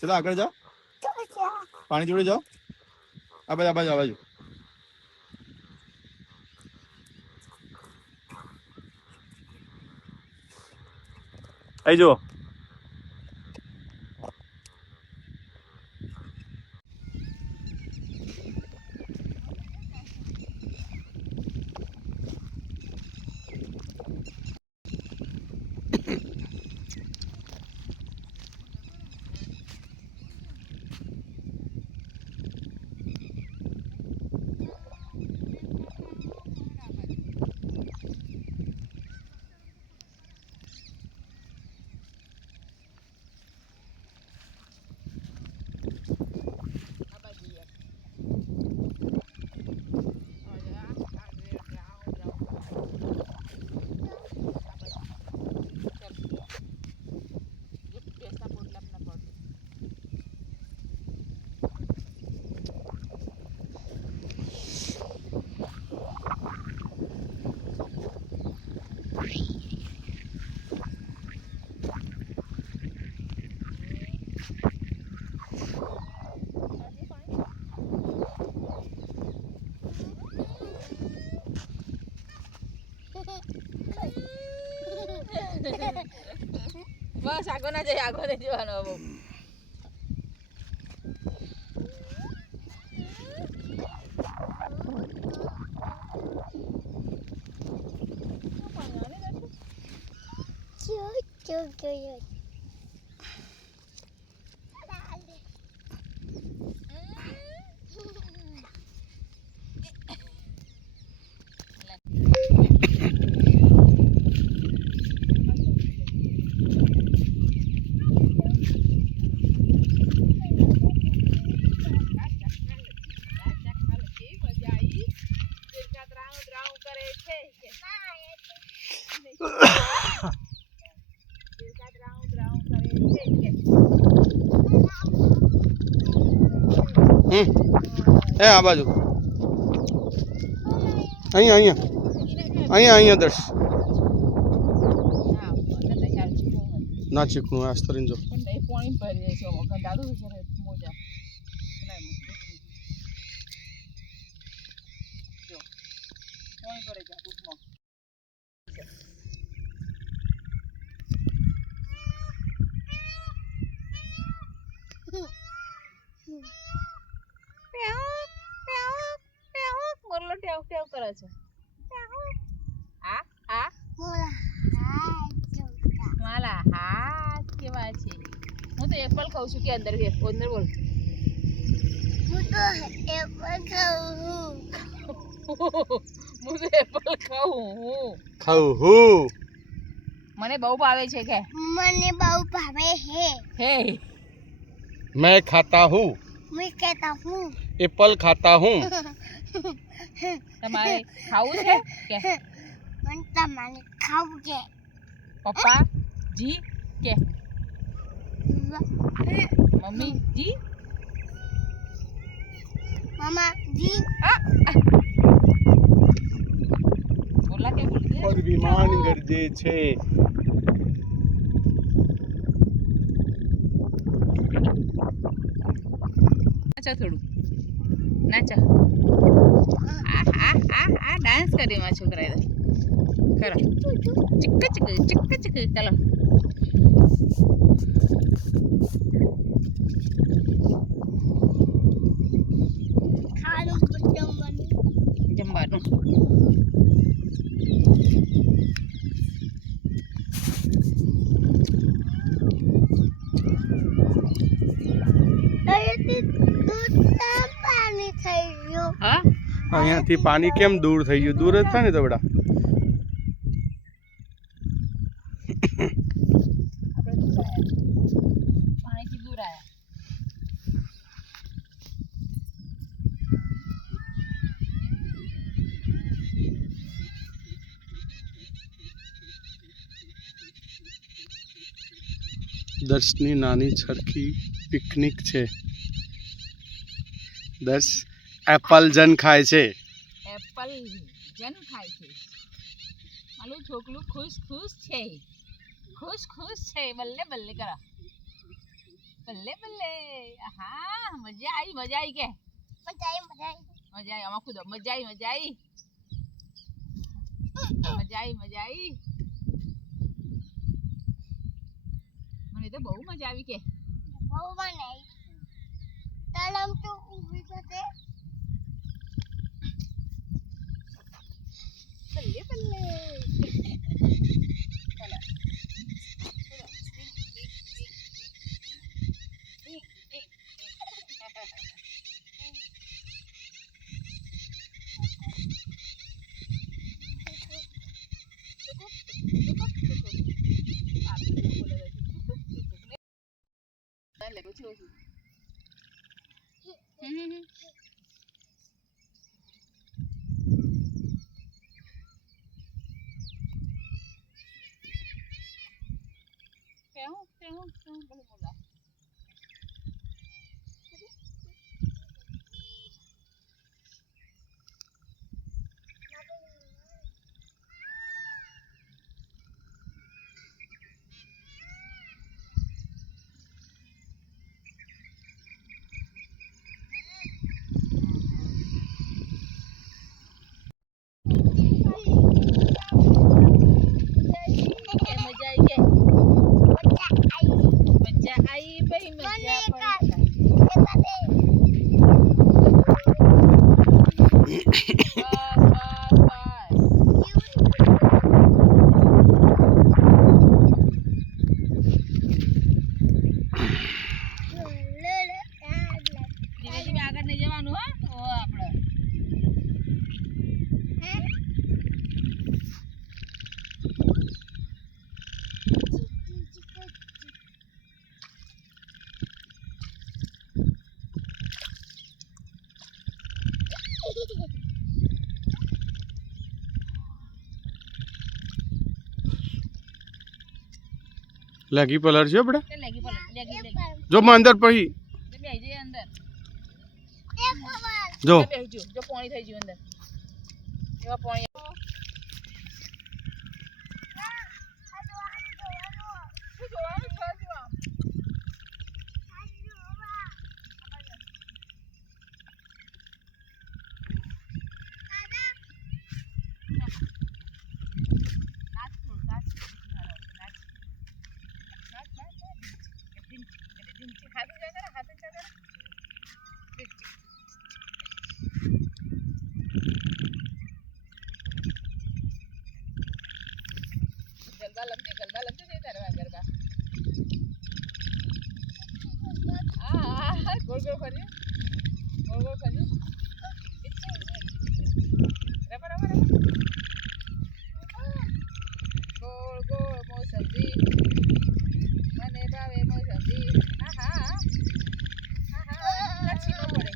चलो आगे जाओ, पानी जोड़े जाओ। अब आ बाजू, आ बाजू। आई जो બસ આગો ના જાય, આગો નહીં જવાનો બહુ. ए आ बाजू અહીંયા અહીંયા અહીંયા અહીંયા દર્શ ના ચીકણું આ સ્તરીને જો પાણી ભરી છે ગંધાડું છે મોજા જો પાણી ભરે જા બુકમાં મોરલો ટેવ ટેવ કરે છે. આ આ માલા હાથ કેવા છે. હું તો એપલ ખાઉં છું કે અંદર અંદર બોલ. હું તો એપલ ખાઉં હું. મને બહુ ભાવે છે કે મને બહુ ભાવે હે. मैं खाता हूँ, मैं कहता हूँ एप्पल खाता हूँ. તમારે ખાવું છે કે मन તમારે ખાવું છે પપ્પા જી કે મમ્મી જી મામા જી બોલા કે બોલ દે. पर विमान गरजे छे. નાચા થોડું નાચા. આ ડાન્સ કરી માં છોકરાએ કરો ચિક્ક ચિક્ક ચાલો. ખાવાનું જમવાનું પાણી થઈ ગયું. હા અહીંયાથી પાણી કેમ દૂર થઈ ગયું? દૂર જ થાય ને તો બેટા. પાણીથી દૂર આવ્યા. દર્શની નાની સરખી પિકનિક છે. દર્શ એપલ જન ખાય છે. એપલ જન ખાય છે. મારું છોકરું ખુશ ખુશ છે. ખુશ ખુશ છે. બલ્લે બલ્લે કરા. બલ્લે બલ્લે હા મજા આવી કે મજા આવી આમાં ખુદ મજા આવી મને તો બહુ મજા આવી કે બહુ બનાવી તલમ તો ઊભી થશે બલ્લે બલ્લે મજા આવી ભાઈ મજા ધીમે ધીમે આગળ નહીં જવાનું હા આપણે લેગી પલર છે આપણે લેગી જો માં અંદર પછી બેહી જઈએ અંદર જો બેહી જો પાણી થઈ ગયું અંદર એવા પાણી ગરબા લમતી જઈ તારે ગરબા ગોળ ગોળ ફરીએ રબર ગોળ ગોળ મોસંબી મને ભાવે મોસંબી હા લચ્છી ન પડે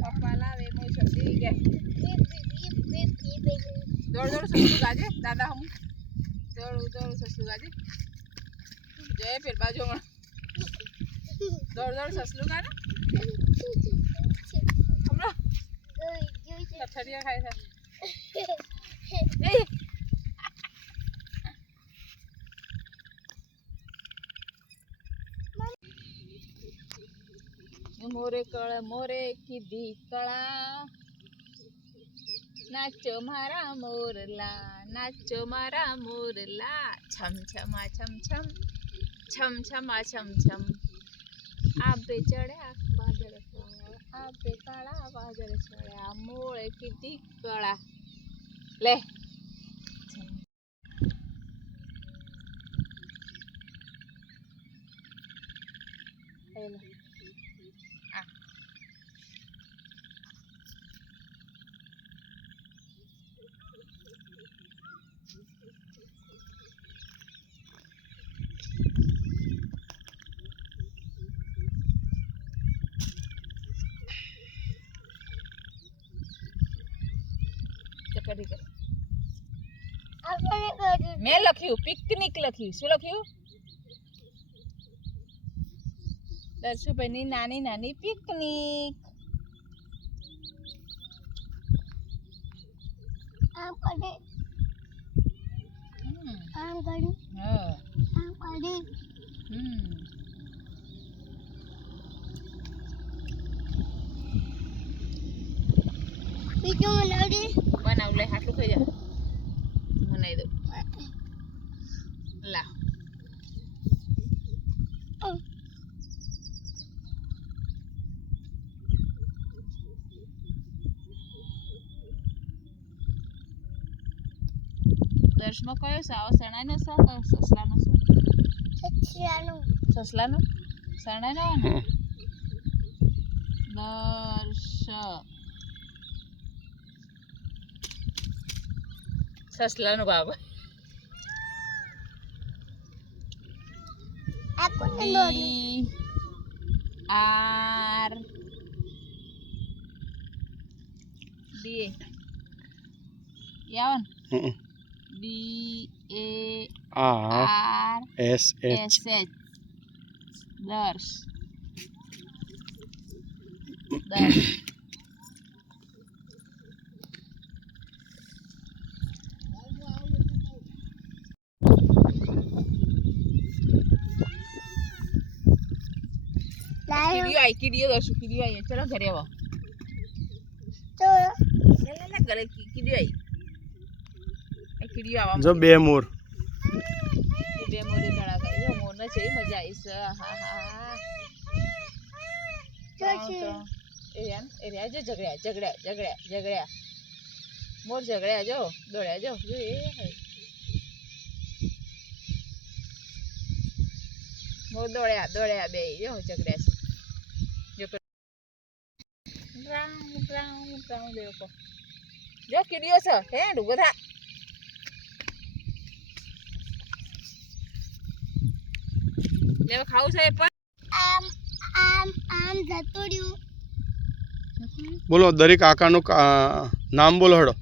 પપ્પા લાવે મોસંબી કે દોડ સસલું ગાજે દાદા હમ દોડ સસલું ગાજે જય ફેર બાજુ દોડ સસલું ગાને હમણાં ઠરિયા ખાય છે મોરે કીધી કળા નાચો મારા મોરલા છમ છમા છમ છમ આબે ચડ્યા વાદળ આબે કાળા વાદળ ચડ્યા મોરે કીધી કળા લે મેં લખ્યું પિકનિક લખ્યું શું લખ્યું દર્શુભાઈની નાની પિકનિક બીજું બનાવડી બનાવ લે આટલું ખાઈ જા બનાવી દઉં લા દર્શમાં કયો સાવ સણાનો સા સસલાનો સચિયાનું સસલાનો સણાનો દર્શ સસલાનો બાબા આ કોને દોડ્યું D yawn D A R S S H Dars કીડીઓ દર્શુ કીડીઓ આવી ચલો ઘરે આવો તો લે ઘરે કીડીઓ આવી એ કીડીઓ આવા જો બે મોર બે મોરે તળા કરી જો મોર ને છે મજા આવીશ હા હા એ રહ્યા જો ઝઘડ્યા મોર ઝઘડ્યા જો દોડ્યા જો એ મોર દોડ્યા બે જો ઝઘડ્યા છે રાઉન્ડ દેખો જો કીડીઓ છે હે ડૂબો થા લેવા ખાવું છે પણ આમ જતું રહ્યું બોલો દરેક આકારનું નામ બોલો હડો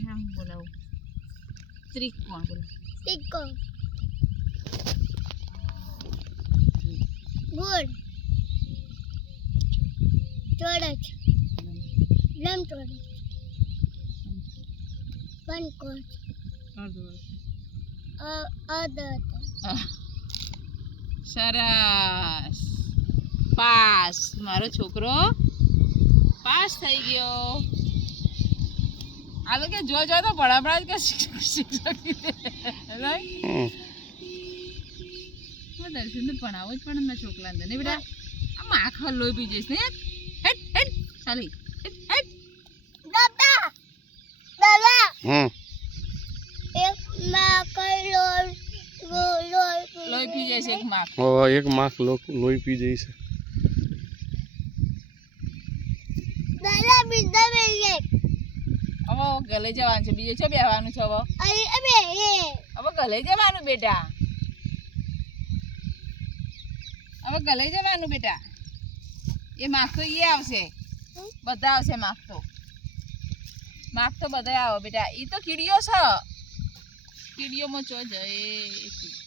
હા બોલાવું ત્રિકોણ બોલો ટીકો ગુડ ચોરસ લંબચોરસ પંચકોણ અર્ધ સરસ પાસ મારો છોકરો પાસ થઈ ગયો આ તો કે જો તો ભણાભણા જ કે શિક્ષક દર્શન તો ભણાવો જ પણ એમના છોકરાને ને બેટા આમ આખા લોહી પી જઈશ ને હેટ હેટ ચાલી હેટ દાદા એક માં કઈ લોહી પી જાય છે એક માખ એક માખ લોહી પી જાય છે દાદા બીજા બેગે હવે ગલે જવાનું છે બીજે છો બેહવાનું છે હવે હવે ગલે જવાનું બેટા હવે ગલે જવાનું બેટા એ માખ તો એ આવશે બધા આવશે માખ તો બધા આવે બેટા એ તો કીડીઓ છે કીડીઓમાં ચો જાય